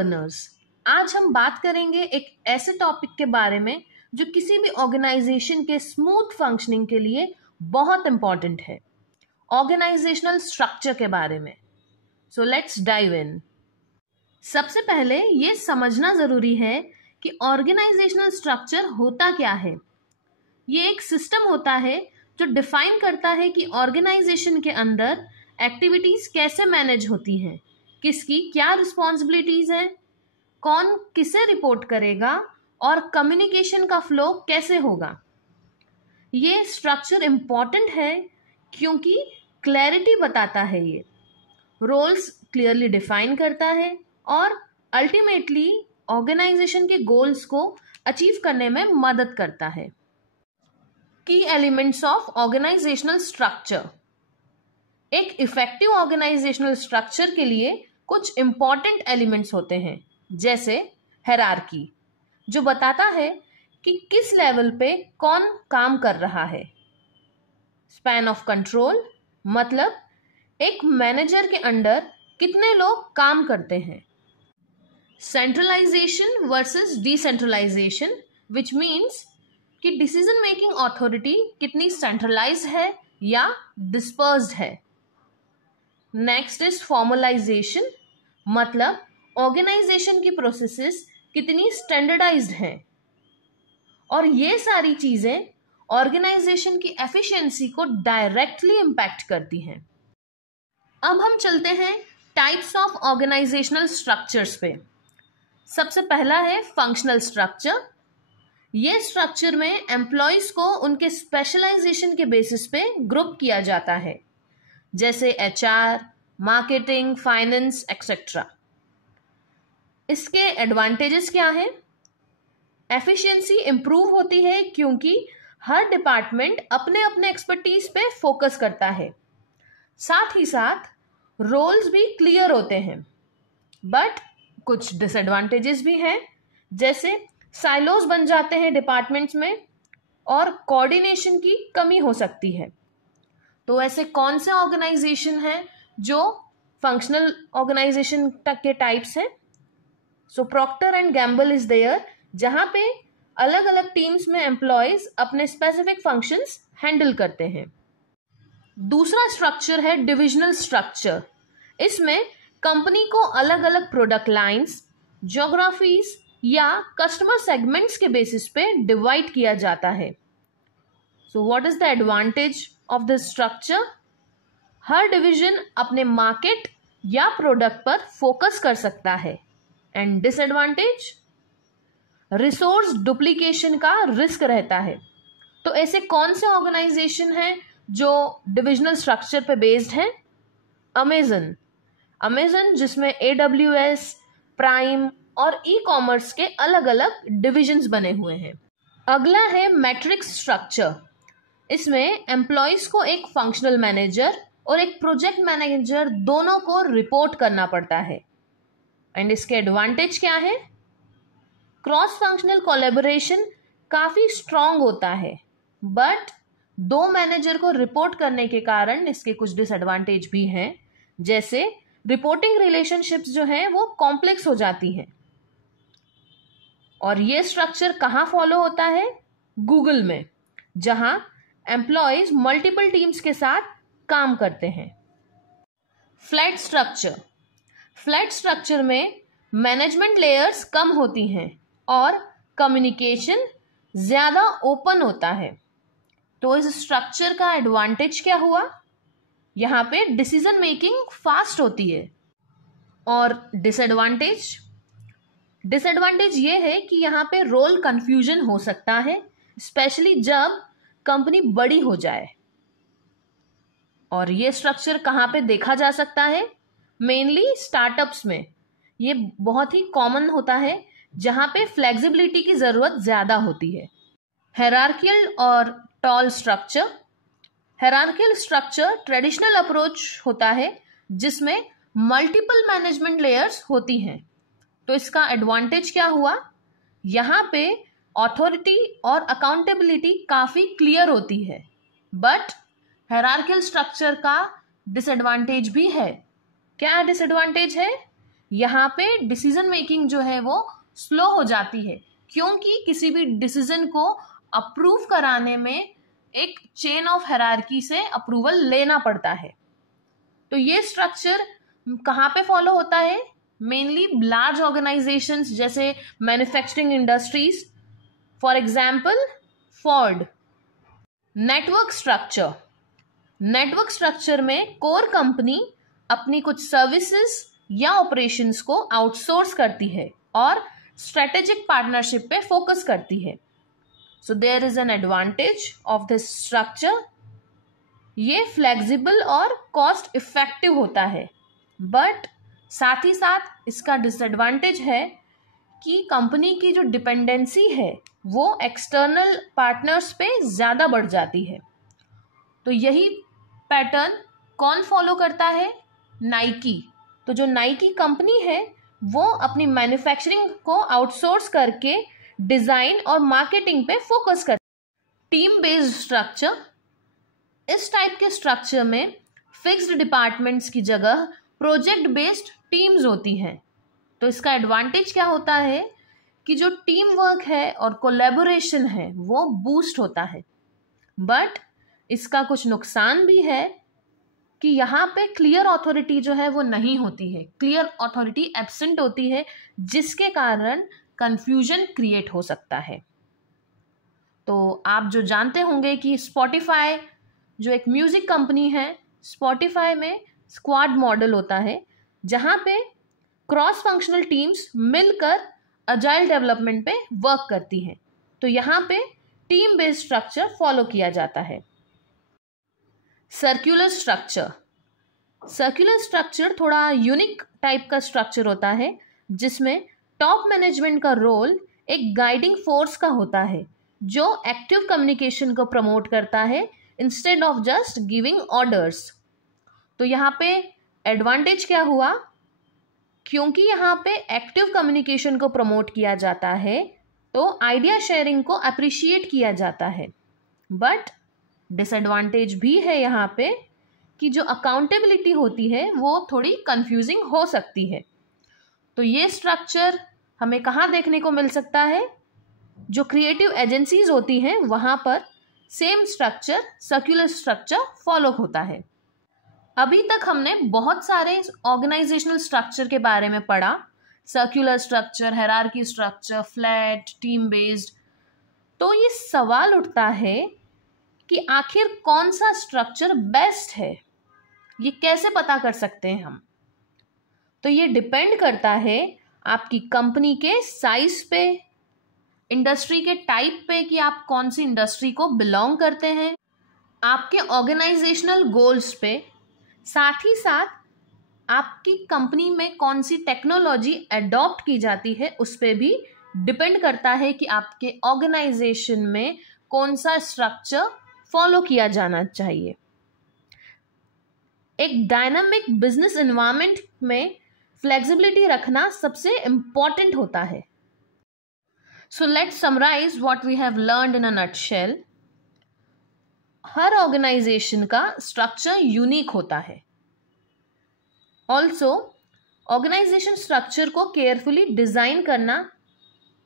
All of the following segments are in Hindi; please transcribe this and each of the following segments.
लर्नर्स, आज हम बात करेंगे एक ऐसे टॉपिक के बारे में जो किसी भी ऑर्गेनाइजेशन के स्मूथ फंक्शनिंग के लिए बहुत इंपॉर्टेंट है, ऑर्गेनाइजेशनल स्ट्रक्चर के बारे में। So let's dive in. सबसे पहले ये समझना जरूरी है कि ऑर्गेनाइजेशनल स्ट्रक्चर होता क्या है। ये एक सिस्टम होता है जो डिफाइन करता है कि ऑर्गेनाइजेशन के अंदर एक्टिविटीज कैसे मैनेज होती हैं, किसकी क्या रिस्पॉन्सिबिलिटीज हैं, कौन किसे रिपोर्ट करेगा और कम्युनिकेशन का फ्लो कैसे होगा। ये स्ट्रक्चर इंपॉर्टेंट है क्योंकि क्लैरिटी बताता है, ये रोल्स क्लियरली डिफाइन करता है और अल्टीमेटली ऑर्गेनाइजेशन के गोल्स को अचीव करने में मदद करता है। की एलिमेंट्स ऑफ ऑर्गेनाइजेशनल स्ट्रक्चर। एक इफेक्टिव ऑर्गेनाइजेशनल स्ट्रक्चर के लिए कुछ इंपॉर्टेंट एलिमेंट्स होते हैं, जैसे हायरार्की जो बताता है कि किस लेवल पे कौन काम कर रहा है। स्पैन ऑफ कंट्रोल मतलब एक मैनेजर के अंडर कितने लोग काम करते हैं। Centralisation versus decentralisation, which means कि डिसीजन मेकिंग अथॉरिटी कितनी सेंट्रलाइज है या डिस्पर्स्ड है। नेक्स्ट इज फॉर्मलाइजेशन, मतलब ऑर्गेनाइजेशन की प्रोसेसेस कितनी स्टैंडर्डाइज्ड हैं, और ये सारी चीजें ऑर्गेनाइजेशन की एफिशिएंसी को डायरेक्टली इम्पैक्ट करती हैं। अब हम चलते हैं टाइप्स ऑफ ऑर्गेनाइजेशनल स्ट्रक्चर्स पे। सबसे पहला है फंक्शनल स्ट्रक्चर। ये स्ट्रक्चर में एम्प्लॉयज को उनके स्पेशलाइजेशन के बेसिस पे ग्रुप किया जाता है, जैसे एचआर, मार्केटिंग, फाइनेंस एक्सेट्रा। इसके एडवांटेजेस क्या हैं? एफिशिएंसी इंप्रूव होती है क्योंकि हर डिपार्टमेंट अपने अपने एक्सपर्टीज पे फोकस करता है। साथ ही साथ रोल्स भी क्लियर होते हैं, बट कुछ डिसएडवांटेजेस भी हैं, जैसे साइलोज बन जाते हैं डिपार्टमेंट्स में और कोऑर्डिनेशन की कमी हो सकती है। तो ऐसे कौन से ऑर्गेनाइजेशन हैं जो फंक्शनल ऑर्गेनाइजेशन तक के टाइप्स हैं? So Procter and Gamble is there, जहां पे अलग अलग टीम्स में एम्प्लॉयज अपने स्पेसिफिक फंक्शंस हैंडल करते हैं। दूसरा स्ट्रक्चर है डिविजनल स्ट्रक्चर। इसमें कंपनी को अलग अलग प्रोडक्ट लाइंस, ज्योग्राफीज या कस्टमर सेगमेंट्स के बेसिस पे डिवाइड किया जाता है। So what is the advantage of this structure? Her division अपने मार्केट या प्रोडक्ट पर फोकस कर सकता है। एंड डिसएडवांटेज, रिसोर्स डुप्लीकेशन का रिस्क रहता है। तो ऐसे कौन से ऑर्गेनाइजेशन हैं जो डिविजनल स्ट्रक्चर पे बेस्ड हैं? अमेजन जिसमें AWS, प्राइम और ई कॉमर्स के अलग अलग डिविजन्स बने हुए हैं। अगला है मैट्रिक्स स्ट्रक्चर। इसमें एम्प्लॉयज को एक फंक्शनल मैनेजर और एक प्रोजेक्ट मैनेजर दोनों को रिपोर्ट करना पड़ता है। एंड इसके एडवांटेज क्या है? क्रॉस फंक्शनल कोलैबोरेशन काफी स्ट्रांग होता है, बट दो मैनेजर को रिपोर्ट करने के कारण इसके कुछ डिसएडवांटेज भी हैं, जैसे रिपोर्टिंग रिलेशनशिप्स जो हैं वो कॉम्प्लेक्स हो जाती हैं। और ये स्ट्रक्चर कहाँ फॉलो होता है? गूगल में, जहां एम्प्लॉयज मल्टीपल टीम्स के साथ काम करते हैं। फ्लैट स्ट्रक्चर में मैनेजमेंट लेयर्स कम होती हैं और कम्युनिकेशन ज्यादा ओपन होता है। तो इस स्ट्रक्चर का एडवांटेज क्या हुआ? यहाँ पे डिसीजन मेकिंग फास्ट होती है। और डिसएडवांटेज ये है कि यहाँ पे रोल कंफ्यूजन हो सकता है, स्पेशली जब कंपनी बड़ी हो जाए। और ये स्ट्रक्चर कहाँ पे देखा जा सकता है? मेनली स्टार्टअप्स में ये बहुत ही कॉमन होता है, जहां पे फ्लेक्सिबिलिटी की जरूरत ज्यादा होती है। हायरार्कियल और tall structure. Hierarchical structure traditional approach होता है जिसमें मल्टीपल मैनेजमेंट लेयर्स होती हैं। तो इसका एडवांटेज क्या हुआ? यहाँ पे अथॉरिटी और अकाउंटेबिलिटी काफी क्लियर होती है, बट हायरार्कियल स्ट्रक्चर का डिसएडवांटेज भी है। क्या डिसएडवांटेज है? यहाँ पे डिसीजन मेकिंग जो है वो स्लो हो जाती है, क्योंकि किसी भी डिसीजन को अप्रूव कराने में एक चेन ऑफ हायरार्की से अप्रूवल लेना पड़ता है। तो ये स्ट्रक्चर कहाँ पे फॉलो होता है? मेनली लार्ज ऑर्गेनाइजेशंस जैसे manufacturing industries, for example Ford. Network structure, network structure में कोर कंपनी अपनी कुछ सर्विसेज या ऑपरेशंस को आउटसोर्स करती है और स्ट्रेटेजिक पार्टनरशिप पे फोकस करती है। So there is an advantage of this structure. ये फ्लेक्सिबल और कॉस्ट इफेक्टिव होता है, बट साथ ही साथ इसका डिसएडवांटेज है कि कंपनी की जो डिपेंडेंसी है वो एक्सटर्नल पार्टनर्स पे ज़्यादा बढ़ जाती है। तो यही पैटर्न कौन फॉलो करता है? नाइकी। तो जो नाइकी कंपनी है वो अपनी मैन्युफैक्चरिंग को आउटसोर्स करके डिज़ाइन और मार्केटिंग पे फोकस करती है। टीम बेस्ड स्ट्रक्चर, इस टाइप के स्ट्रक्चर में फिक्स्ड डिपार्टमेंट्स की जगह प्रोजेक्ट बेस्ड टीम्स होती हैं। तो इसका एडवांटेज क्या होता है कि जो टीम वर्क है और कोलैबोरेशन है वो बूस्ट होता है, बट इसका कुछ नुकसान भी है कि यहाँ पे क्लियर अथॉरिटी जो है वो नहीं होती है, क्लियर अथॉरिटी एब्सेंट होती है, जिसके कारण कंफ्यूजन क्रिएट हो सकता है। तो आप जो जानते होंगे कि स्पॉटिफाई जो एक म्यूजिक कंपनी है, स्पॉटिफाई में स्क्वाड मॉडल होता है जहाँ पे क्रॉस फंक्शनल टीम्स मिलकर अजाइल डेवलपमेंट पे वर्क करती हैं। तो यहाँ पे टीम बेस्ड स्ट्रक्चर फॉलो किया जाता है। सर्कुलर स्ट्रक्चर, सर्कुलर स्ट्रक्चर थोड़ा यूनिक टाइप का स्ट्रक्चर होता है जिसमें टॉप मैनेजमेंट का रोल एक गाइडिंग फोर्स का होता है जो एक्टिव कम्युनिकेशन को प्रमोट करता है instead of just giving orders. तो यहाँ पे एडवांटेज क्या हुआ? क्योंकि यहाँ पे एक्टिव कम्युनिकेशन को प्रमोट किया जाता है तो आइडिया शेयरिंग को अप्रिशिएट किया जाता है, बट डिसएडवांटेज भी है यहाँ पे कि जो अकाउंटेबिलिटी होती है वो थोड़ी कंफ्यूजिंग हो सकती है। तो ये स्ट्रक्चर हमें कहाँ देखने को मिल सकता है? जो क्रिएटिव एजेंसीज होती हैं वहाँ पर same structure, circular structure follow होता है। अभी तक हमने बहुत सारे ऑर्गेनाइजेशनल स्ट्रक्चर के बारे में पढ़ा, circular structure, hierarchy structure, flat, team based. तो ये सवाल उठता है कि आखिर कौन सा स्ट्रक्चर बेस्ट है, ये कैसे पता कर सकते हैं हम? तो ये डिपेंड करता है आपकी कंपनी के साइज पे, इंडस्ट्री के टाइप पे कि आप कौन सी इंडस्ट्री को बिलोंग करते हैं, आपके ऑर्गेनाइजेशनल गोल्स पे, साथ ही साथ आपकी कंपनी में कौन सी टेक्नोलॉजी अडॉप्ट की जाती है उस पे भी डिपेंड करता है कि आपके ऑर्गेनाइजेशन में कौन सा स्ट्रक्चर फॉलो किया जाना चाहिए। एक डायनामिक बिजनेस एनवायरनमेंट में फ्लेक्सिबिलिटी रखना सबसे इम्पॉर्टेंट होता है। So let's summarise what we have learned in a nutshell. हर ऑर्गेनाइजेशन का स्ट्रक्चर यूनिक होता है। ऑल्सो ऑर्गेनाइजेशन स्ट्रक्चर को केयरफुली डिजाइन करना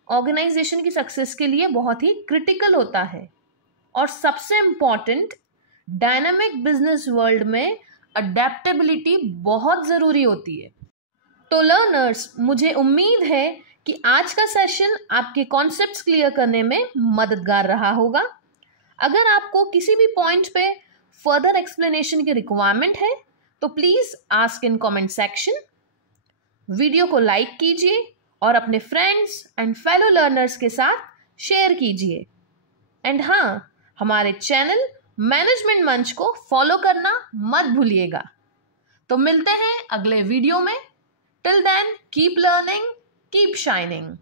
ऑर्गेनाइजेशन की सक्सेस के लिए बहुत ही क्रिटिकल होता है। और सबसे इम्पॉर्टेंट, डायनामिक बिजनेस वर्ल्ड में अडेप्टेबिलिटी बहुत ज़रूरी होती है। तो लर्नर्स, मुझे उम्मीद है कि आज का सेशन आपके कॉन्सेप्ट्स क्लियर करने में मददगार रहा होगा। अगर आपको किसी भी पॉइंट पे फर्दर एक्सप्लेनेशन की रिक्वायरमेंट है तो please ask in comment section. Video को लाइक कीजिए और अपने फ्रेंड्स एंड फेलो लर्नर्स के साथ शेयर कीजिए। एंड हाँ, हमारे चैनल मैनेजमेंट मंच को फॉलो करना मत भूलिएगा। तो मिलते हैं अगले वीडियो में। Till then keep learning, keep shining.